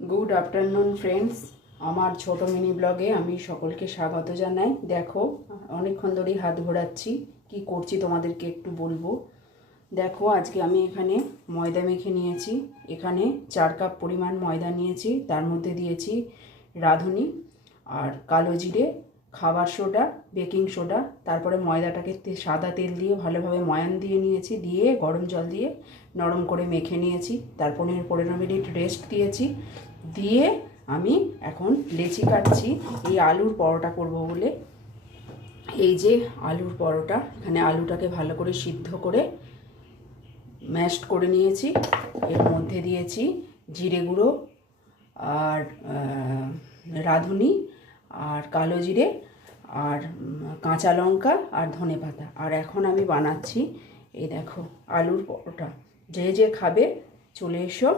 Good afternoon friends আমার ছোট mini ব্লগে আমি সকলকে স্বাগত জানাই। দেখো অনেকক্ষণ ধরেই হাত ঘোরাচ্ছি, কি করছি তোমাদেরকে একটু বলবো। দেখো আজকে আমি এখানে ময়দা মেখে নিয়েছি। এখানে 4 কাপ পরিমাণ ময়দা নিয়েছি, তার মধ্যে দিয়েছি রাঁধুনি আর কালো জিরে, খাবার সোডা, বেকিং সোডা। তারপরে ময়দাটাকে সাদা তেল দিয়ে ভালোভাবে ময়ান দিয়ে নিয়েছি, দিয়ে গরম জল দিয়ে নরম করে মেখে নিয়েছি। তারপর 15 মিনিট রেস্ট দিয়েছি, দিয়ে আমি এখন লেচি কাটছি এই আলুর পরোটা করব বলে। এই যে আলুর পরোটা, এখানে আলুটাকে ভালো করে সিদ্ধ করে ম্যাশড করে নিয়েছি। এর মধ্যে দিয়েছি জিরে গুঁড়ো আর রাঁধুনি আর কালো জিরে আর কাঁচা লঙ্কা আর ধনেপাতা। আর এখন আমি বানাচ্ছি এই দেখো আলুর পরোটা। যে যে খাবে চলে এসো।